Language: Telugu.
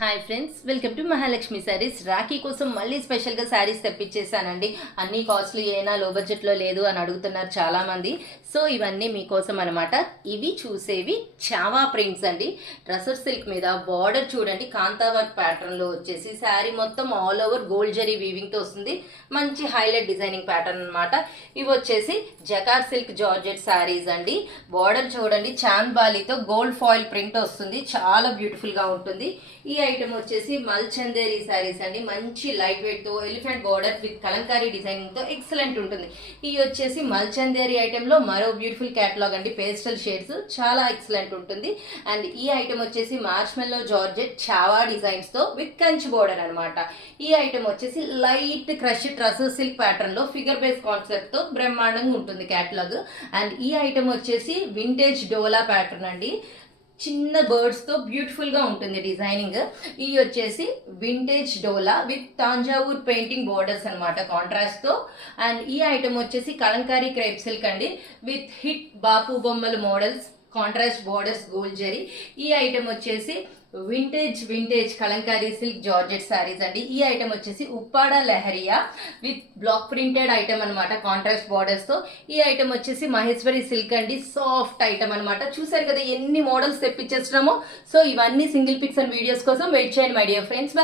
Hi friends, welcome to Mahalakshmi saris. Rakhi కోసం మళ్ళీ స్పెషల్గా శారీస్ తెప్పించేసానండి. అన్ని కాస్ట్లీ అయినా లో బడ్జెట్లో లేదు అని అడుగుతున్నారు చాలామంది. సో ఇవన్నీ మీకోసం అనమాట. ఇవి చూసేవి చావా ప్రింట్స్ అండి. డ్రెస్సర్ సిల్క్ మీద బార్డర్ చూడండి, కాంతా వర్క్ ప్యాటర్న్లో వచ్చేసి శారీ మొత్తం ఆల్ ఓవర్ గోల్డ్ జరీ వీవింగ్తో వస్తుంది. మంచి హైలైట్ డిజైనింగ్ ప్యాటర్న్ అనమాట. ఇవి వచ్చేసి జకార్ సిల్క్ జార్జెట్ శారీస్ అండి. బార్డర్ చూడండి, చాంద్ బాలీతో గోల్డ్ ఫాయిల్ ప్రింట్ వస్తుంది, చాలా బ్యూటిఫుల్గా ఉంటుంది. ఈ ఐటమ్ వచ్చేసి మల్చందేరి శారీస్ అండి. మంచి లైట్ వెయిట్ తో elephant border with Kalamkari designing తో ఎక్సలెంట్ ఉంటుంది. ఈ వచ్చేసి మల్చందేరి ఐటమ్ లో మరో బ్యూటిఫుల్ క్యాటలాగ్ అండి. పేస్టల్ షేడ్స్ చాలా ఎక్సలెంట్ ఉంటుంది. అండ్ ఈ ఐటమ్ వచ్చేసి మార్ష్మెల్లో జార్జెట్ చావా డిజైన్స్ తో విత్ కంచి బార్డర్ అనమాట. ఈ ఐటమ్ వచ్చేసి లైట్ క్రష్ ట్రస్ సిల్క్ ప్యాటర్న్ లో ఫిగర్ బేస్ కాన్సెప్ట్ తో బ్రహ్మాండంగా ఉంటుంది క్యాటలాగ్. అండ్ ఈ ఐటమ్ వచ్చేసి వింటేజ్ డోలా ప్యాటర్న్ అండి. చిన్న బర్డ్స్ తో బ్యూటిఫుల్ గా ఉంటుంది డిజైనింగ్. ఈ వచ్చేసి vintage Dola with Thanjavur painting borders అనమాట కాంట్రాస్ట్ తో. అండ్ ఈ ఐటమ్ వచ్చేసి కలంకారీ క్రేప్ సిల్క్ అండి విత్ హిట్ బాపు బొమ్మల models, contrast borders, gold zari. ఈ ఐటమ్ వచ్చేసి vintage Kalamkari silk georgette saris అండి. ఈ ఐటమ్ వచ్చేసి Uppada Leheriya with block printed item అనమాట, కాంట్రాస్ట్ బార్డర్స్ తో. ఈ ఐటమ్ వచ్చేసి మహేశ్వరి సిల్క్ అండి, సాఫ్ట్ ఐటమ్ అనమాట. చూసారు కదా ఎన్ని మోడల్స్ తెప్పించేస్తున్నామో. సో ఇవన్నీ సింగిల్ పిక్స్ అండ్ వీడియోస్ కోసం వెయిట్ చేయండి మై డియర్ ఫ్రెండ్స్.